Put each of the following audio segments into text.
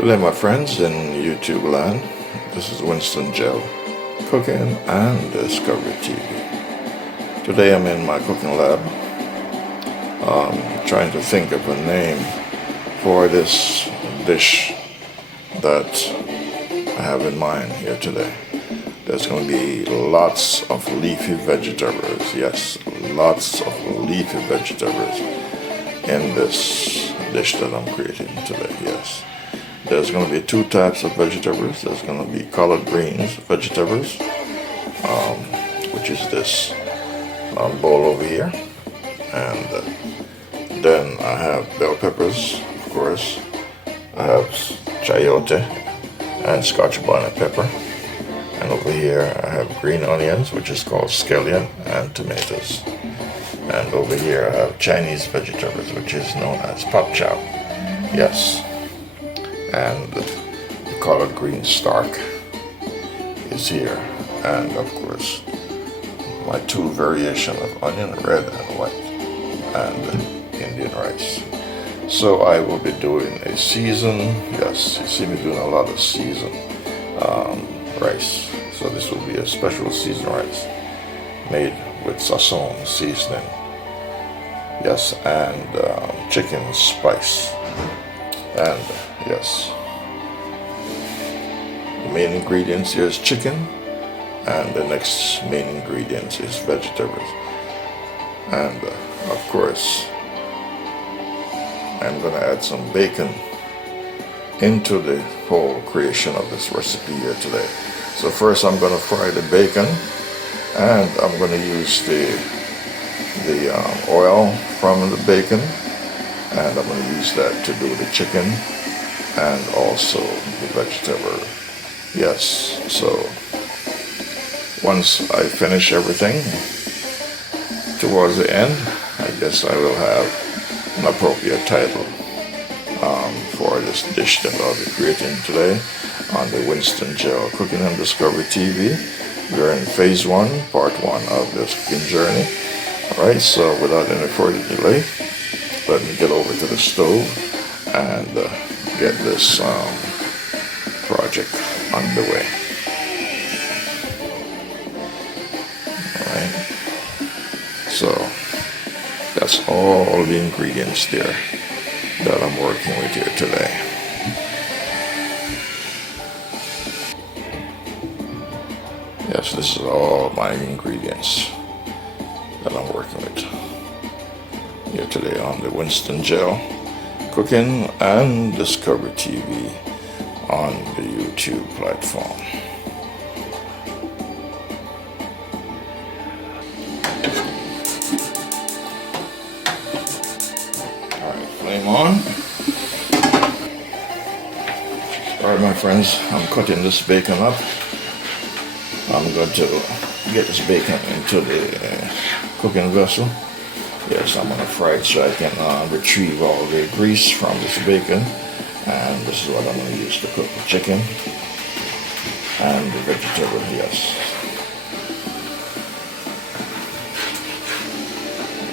Good day, my friends in YouTube land. This is Winston Gel, cooking and Discovery TV. Today I'm in my cooking lab, trying to think of a name for this dish that I have in mind here today. There's going to be lots of leafy vegetables. Yes, lots of leafy vegetables in this dish that I'm creating today. Yes. There's going to be two types of vegetables. There's going to be collard greens vegetables, which is this bowl over here. And then I have bell peppers, of course. I have chayote and scotch bonnet pepper. And over here I have green onions, which is called scallion, and tomatoes. And over here I have Chinese vegetables, which is known as pop chow. Yes. And the collard green stalk is here, and of course my two variations of onion, red and white, and Indian rice. So I will be doing a seasoned, yes, you see me doing a lot of seasoned rice. So this will be a special seasoned rice made with sazon seasoning, yes, and chicken spice. And yes, the main ingredients here is chicken, and the next main ingredients is vegetables. And of course, I'm going to add some bacon into the whole creation of this recipe here today. So first I'm going to fry the bacon, and I'm going to use the oil from the bacon. And I'm going to use that to do the chicken and also the vegetable. Yes, so once I finish everything, towards the end, I guess I will have an appropriate title for this dish that I'll be creating today on the Winston Gel Cooking and Discovery TV. We're in phase 1, part 1 of this cooking journey. Alright, so without any further delay, let me get over to the stove and get this project underway. Alright, so that's all the ingredients there that I'm working with here today. Yes, this is all my ingredients that I'm working with here today on the Winston Gel Cooking and Discovery TV on the YouTube platform. Alright, flame on. Alright, my friends, I'm cutting this bacon up. I'm going to get this bacon into the cooking vessel. Yes, I'm going to fry it so I can retrieve all the grease from this bacon. And this is what I'm going to use to cook the chicken and the vegetable, yes.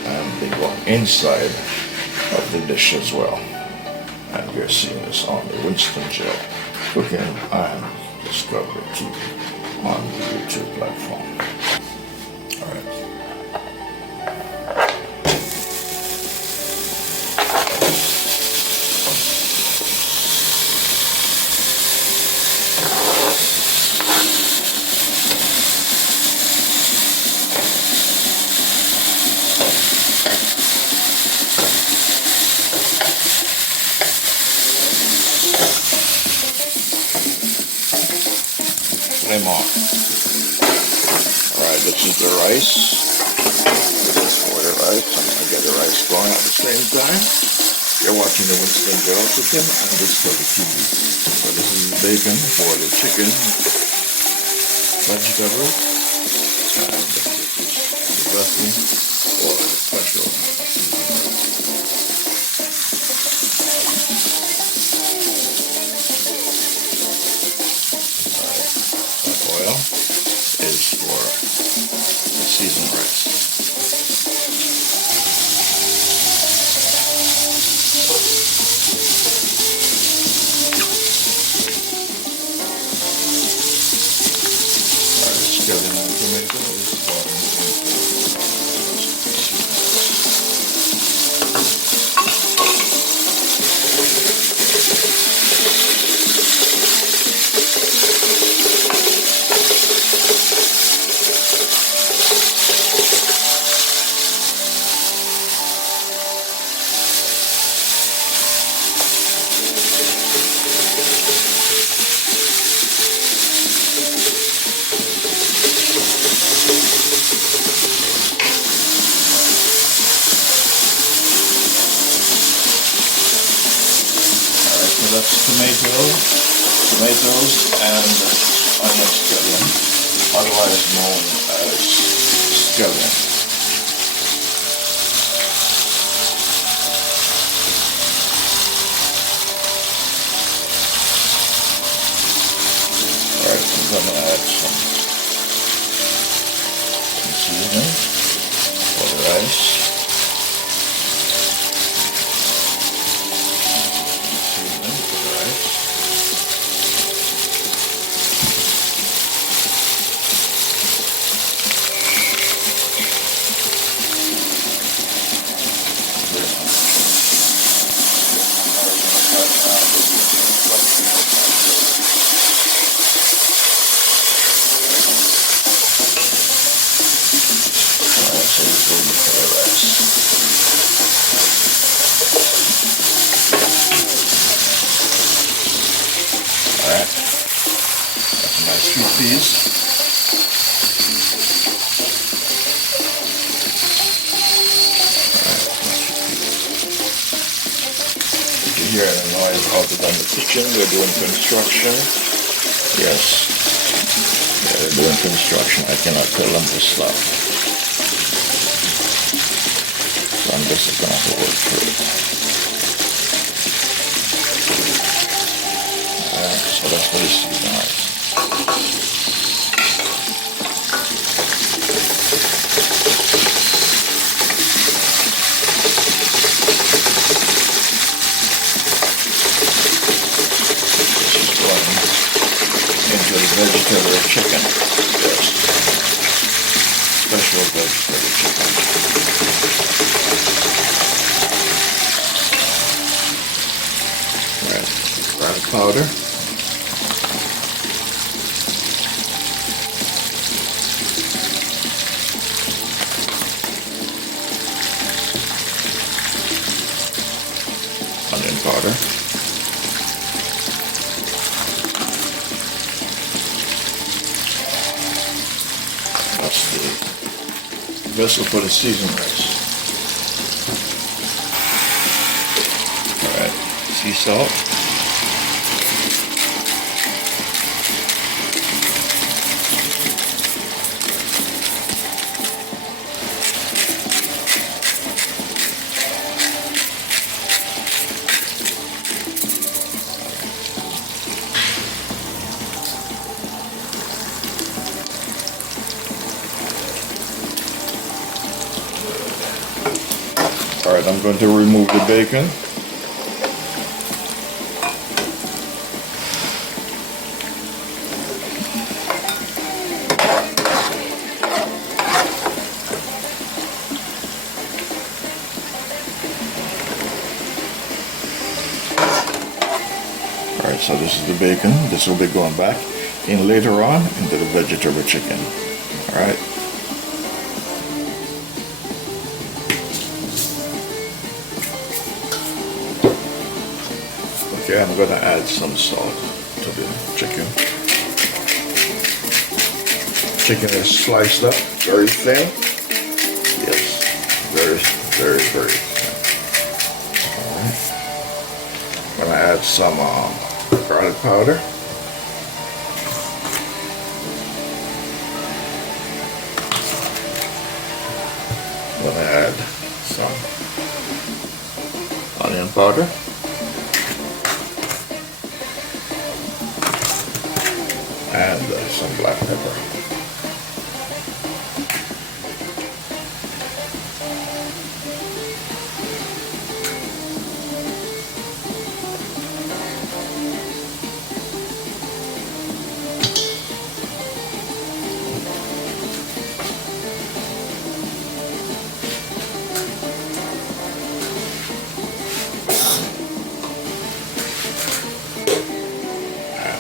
And they go inside of the dish as well. And you're seeing this on the Winston Gel Cooking and Discovery TV on the YouTube platform. Alright. Flame on. Alright, this is the rice. This is for the rice. I'm going to get the rice going at the same time. You're watching the Winston Gel Cooking and Discovery TV. So this is the bacon for the chicken, vegetables, and this is the dressing for the special oil is for the seasoned rice. that's tomatoes and onion scallion, otherwise known as scallion. Alright, I'm gonna add some seasoning for the rice. Alright, that's a nice sweet peas. If you hear any noise other than the kitchen, we're doing construction. Yes, yeah, they're doing construction. I cannot tell them to stop. So I'm just gonna have to work through it. So that's what it's season rice. This is going into the vegetable chicken. Yes. Special vegetable chicken. Right. Garlic powder. Onion powder. That's the vessel for the seasoned rice. Alright, sea salt. Alright, I'm going to remove the bacon. Alright, so this is the bacon. This will be going back in later on into the vegetable chicken. Alright. Okay, I'm going to add some salt to the chicken. Chicken is sliced up very thin. Yes, very thin. Alright. I'm going to add some garlic powder. I'm going to add some onion powder. And some black pepper.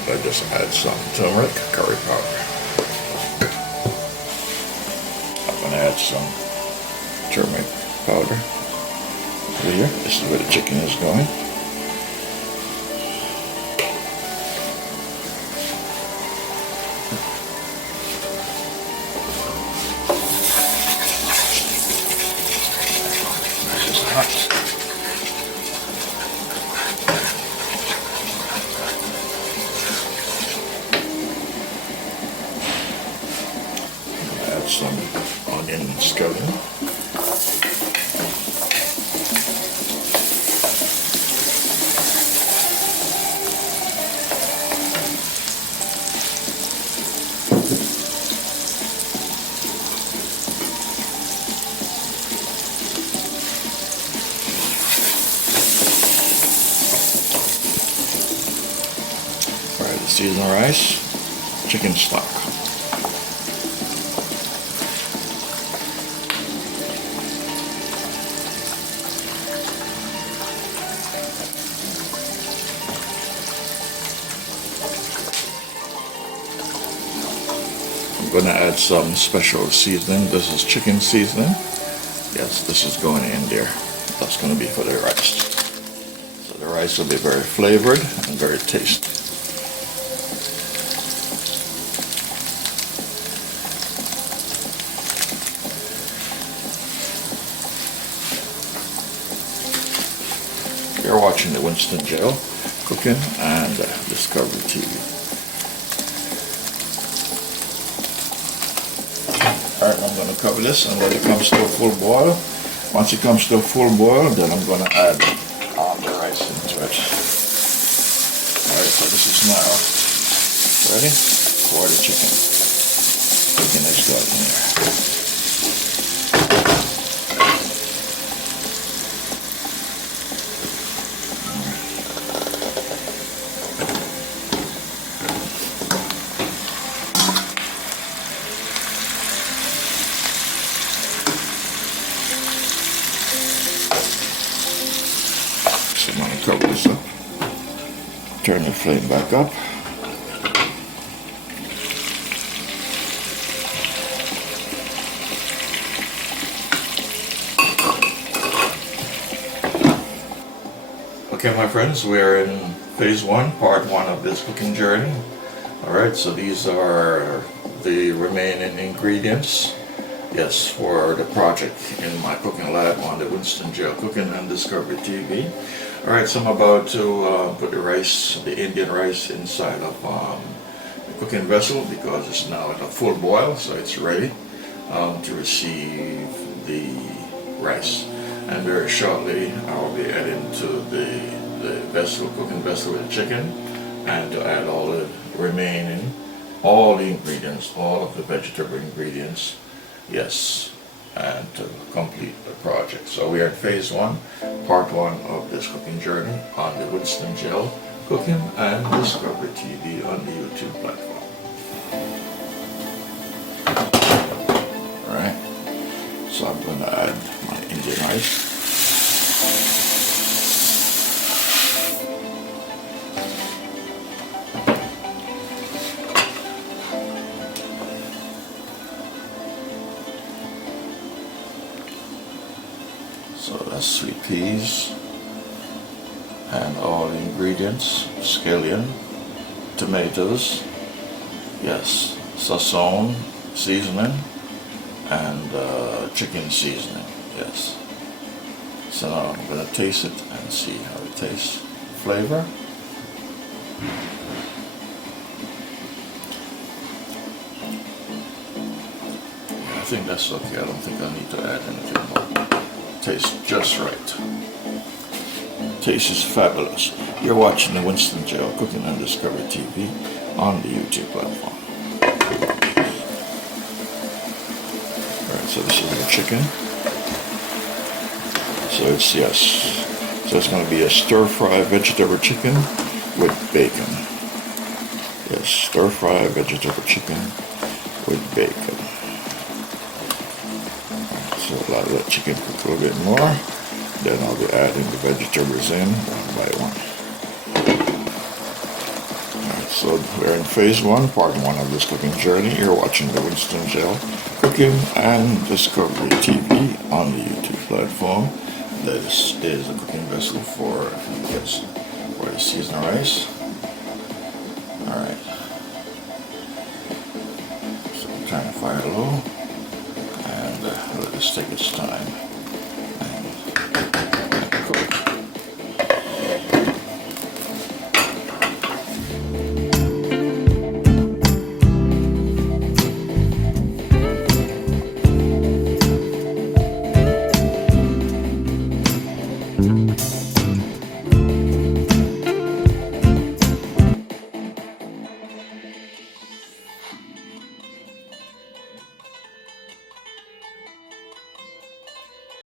I just add some turmeric, curry powder. I'm going to add some turmeric powder over here. This is where the chicken is going. This is hot. add some onion scallion. Alright, the seasoned rice, chicken stock. I'm going to add some special seasoning. This is chicken seasoning. Yes, this is going in there. That's going to be for the rice. So the rice will be very flavored and very tasty. You're watching the Winston Jail Cooking and Discovery TV. Alright, I'm going to cover this and let it comes to a full boil. Once it comes to a full boil, then I'm going to add the rice into it. Alright, so this is now ready for the chicken. Chicken is going in there. I'm going to cover this up, turn the flame back up. Okay, my friends, we are in phase one, part one of this cooking journey. Alright, so these are the remaining ingredients. Yes, for the project in my cooking lab on the Winston Jail Cooking and Discovery TV. Alright, so I'm about to put the rice, the Indian rice, inside of the cooking vessel because it's now at a full boil, so it's ready to receive the rice. And very shortly I will be adding to the vessel, cooking vessel with the chicken, and to add all the remaining, all the ingredients, all of the vegetable ingredients. Yes, and to complete the project. So we are in phase one, part one of this cooking journey on the Winston Jail Cooking and Discovery TV on the YouTube platform. Alright, so I'm going to add my Indian rice. So that's sweet peas and all the ingredients, scallion, tomatoes, yes, sazon seasoning, and chicken seasoning, yes. So now I'm going to taste it and see how it tastes. Flavor. I think that's okay. I don't think I need to add anything more. Tastes just right. Taste is fabulous. You're watching the Winston Jail Cooking and Discovery TV on the YouTube platform. Alright, so this is the chicken. So it's, yes, so it's going to be a stir-fry vegetable chicken with bacon. Yes, stir-fry vegetable chicken with bacon. So I'll let the chicken cook a little bit more. Then I'll be adding the vegetables in one by one. Alright, so we're in phase one, part one of this cooking journey. You're watching the Winston Jail Cooking and Discovery TV on the YouTube platform. This is a cooking vessel for, yes, for the seasoned rice. Alright. So turn the fire low and let this take its time.